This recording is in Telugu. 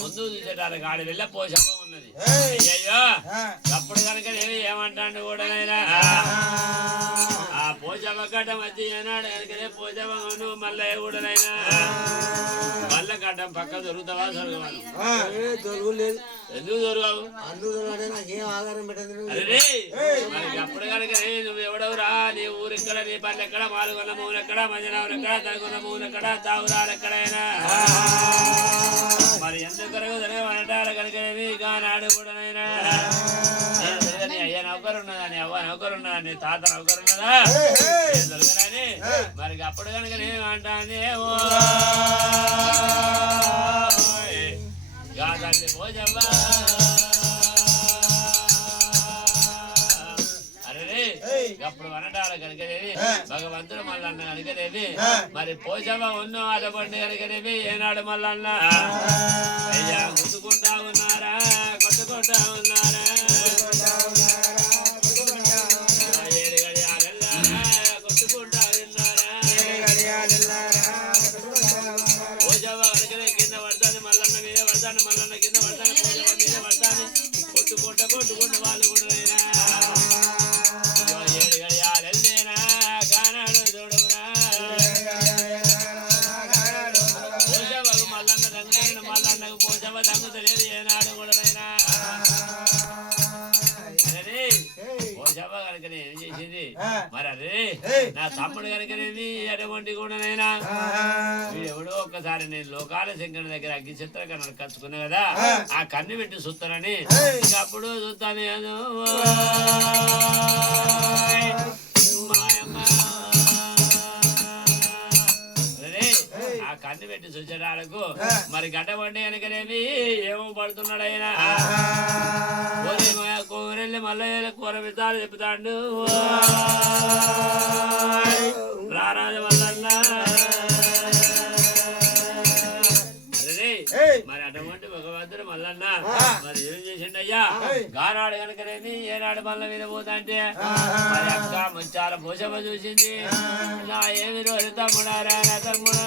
ముందు చూసేటానికి ఆడి వెళ్ళ పోషమ్మ ఉన్నది. అయ్యో అప్పుడు కనుక నేను ఏమంటాను కూడా నైనా ఆ పోషమ్మ గడ్డ మధ్య ఏనాడు కనుకనే పోషమ్మను మళ్ళీ కూడానైనా మళ్ళీ గడ్డం పక్క దొరుకుతావా దొరకవాను? ఎందుకు దొరకవు? అరే మనకి అప్పుడు కనుక నువ్వు ఎవడవురా? నీ ఊరెక్కడ, నీ పల్లె ఎక్కడ, మాలుగొన్న మూలు ఎక్కడ, మంజనావులు ఎక్కడ, తరుగున్న మూలు ఎక్కడ, తాగురాలు ఎక్కడైనా మరి ఎందుకు అంటారు కనుకనేవి కానాడు కూడానైనా నీ అయ్య నౌకరున్నదా, నీ అవ్వ నౌకరున్నదా, నీ తాత నౌకరున్నదా దొరకనని మరి అప్పుడు కనుక నేను అంటాను కాదండి పోజవ్వా. అరే అప్పుడు అనటాలు కనుకనేవి భగవంతుడు మల్లన్న కనుకనేవి మరి పోజవ్వ ఉన్నో అడబండి కనుకనేవి ఏనాడు మల్లన్న అయ్యా గుద్దుకుంటా ఉన్నారా, కొట్టుకుంటా ఉన్నారా, ఏడు గడియాలెల్లా కొట్టుకుంటా ఉన్నారా. పోజవ్వ కనుకనే కింద పడతాను, మల్లన్న మీద పడతాను, మల్లన్న కింద పడతాను, పోజవ్వ మీద పడతాను, కొట్టుకుంటా కొట్టుకుంటూ వాళ్ళు కూడా దక్కుతలేదు ఏనాడు కూడానైనా. అదే పోషమ్మ కనుకనే ఏం చేసింది మరి అదే నా తమ్ముడు కనుకనేది అటువంటి కూడానైనా వీడెవడో ఒక్కసారి నేను లోకాల శంకర దగ్గర అగ్గి చిత్రకన్నా కచ్చుకున్నా కదా ఆ కన్ను పెట్టి చూస్తానని అప్పుడు చూస్తాను కన్ను పెట్టి చూసేటాలకు మరి గడ్డబండి కనుకనేమి ఏమో పడుతున్నాడు ఆయన కూరెళ్ళి మళ్ళీ కూర విత్తాలు చెప్తాడు రారాజు మల్లన్న. మరి అటువంటి భగవంతుడు మల్లన్న మరి ఏం చేసిండయ్యా గానాడు కనుకనేది ఏనాడు మల్ల మీద పోతా అంటే మరి అక్క ముచ్చాల పోషమ్మ చూసింది నా ఏమి రోజు తమ్ముడారా నా తమ్ముడా